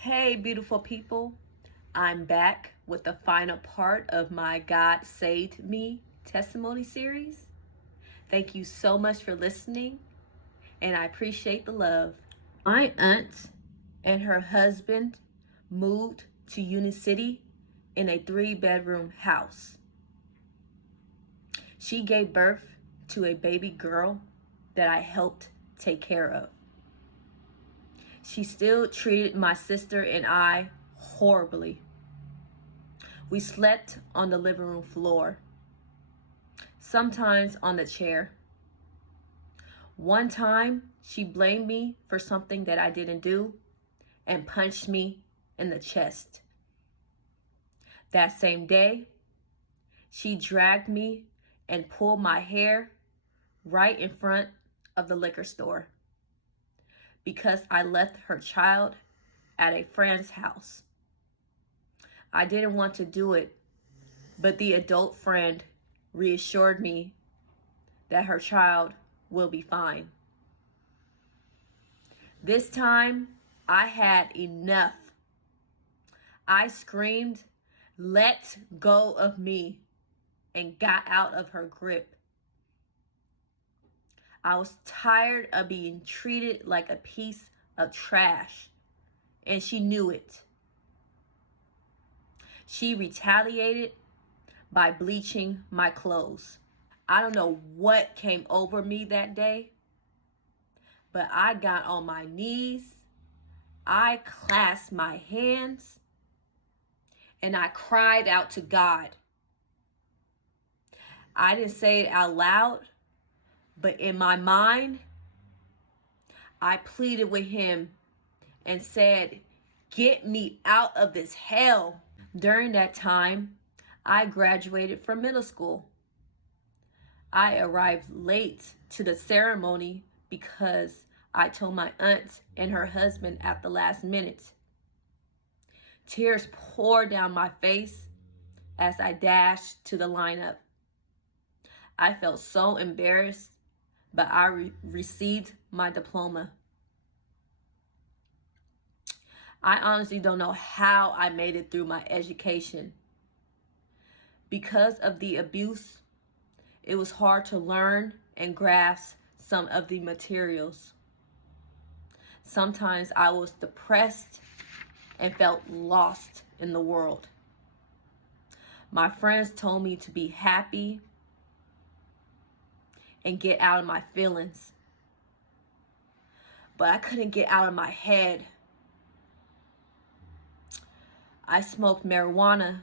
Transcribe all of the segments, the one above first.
Hey, beautiful people. I'm back with the final part of my God Saved Me testimony series. Thank you so much for listening, and I appreciate the love. My aunt and her husband moved to Union City in a 3-bedroom house. She gave birth to a baby girl that I helped take care of. She still treated my sister and I horribly. We slept on the living room floor, sometimes on the chair. One time, she blamed me for something that I didn't do and punched me in the chest. That same day, she dragged me and pulled my hair right in front of the liquor store because I left her child at a friend's house. I didn't want to do it, but the adult friend reassured me that her child will be fine. This time, I had enough. I screamed, "Let go of me," and got out of her grip. I was tired of being treated like a piece of trash, and she knew it. She retaliated by bleaching my clothes. I don't know what came over me that day, but I got on my knees, I clasped my hands, and I cried out to God. I didn't say it out loud, but in my mind, I pleaded with him and said, "Get me out of this hell." During that time, I graduated from middle school. I arrived late to the ceremony because I told my aunt and her husband at the last minute. Tears poured down my face as I dashed to the lineup. I felt so embarrassed, but I received my diploma. I honestly don't know how I made it through my education. Because of the abuse, it was hard to learn and grasp some of the materials. Sometimes I was depressed and felt lost in the world. My friends told me to be happy and get out of my feelings, but I couldn't get out of my head. I smoked marijuana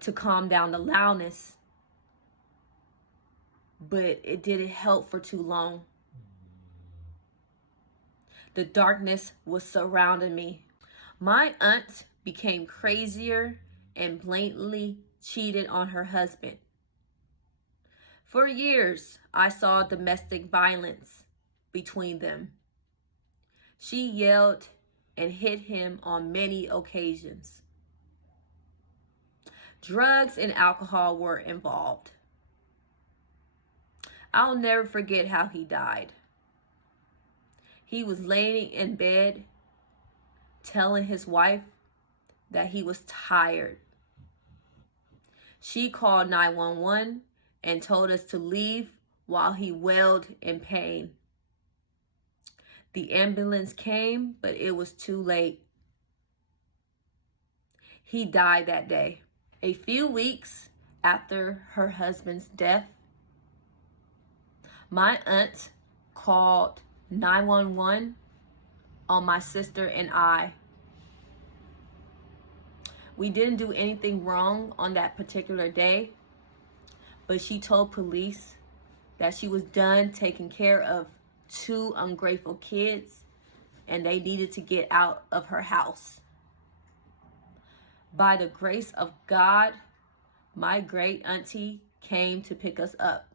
to calm down the loudness, but it didn't help for too long. The darkness was surrounding me. My aunt became crazier and blatantly cheated on her husband. For years, I saw domestic violence between them. She yelled and hit him on many occasions. Drugs and alcohol were involved. I'll never forget how he died. He was laying in bed, telling his wife that he was tired. She called 911 and told us to leave while he wailed in pain. The ambulance came, but it was too late. He died that day. A few weeks after her husband's death, my aunt called 911 on my sister and I. We didn't do anything wrong on that particular day, but she told police that she was done taking care of 2 ungrateful kids and they needed to get out of her house. By the grace of God, my great auntie came to pick us up.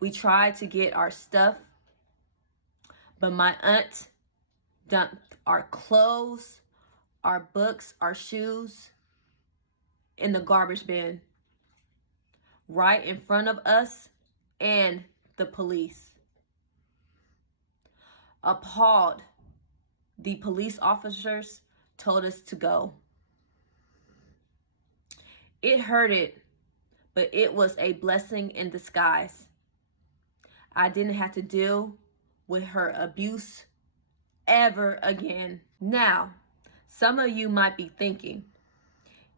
We tried to get our stuff, but my aunt dumped our clothes, our books, our shoes in the garbage bin right in front of us and the police. Appalled, the police officers told us to go. It hurted, but it was a blessing in disguise. I didn't have to deal with her abuse ever again. Now, some of you might be thinking,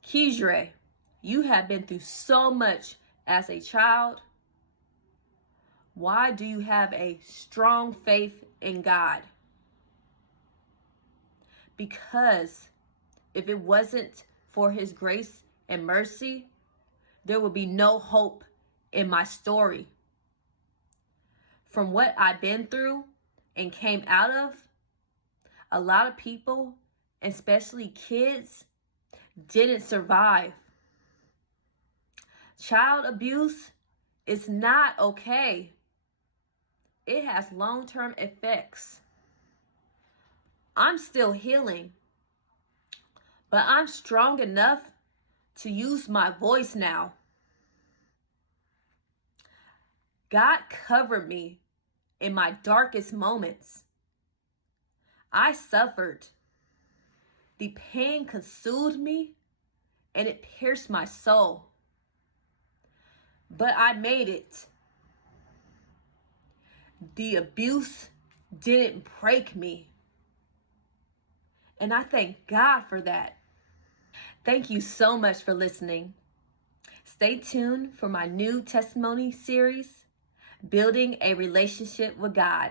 Keidre, you have been through so much as a child. Why do you have a strong faith in God? Because if it wasn't for his grace and mercy, there would be no hope in my story. From what I've been through and came out of, a lot of people, especially kids, didn't survive. Child abuse is not okay. It has long-term effects. I'm still healing, but I'm strong enough to use my voice now. God covered me in my darkest moments. I suffered. The pain consumed me and it pierced my soul. But I made it. The abuse didn't break me. And I thank God for that. Thank you so much for listening. Stay tuned for my new testimony series, Building a Relationship with God.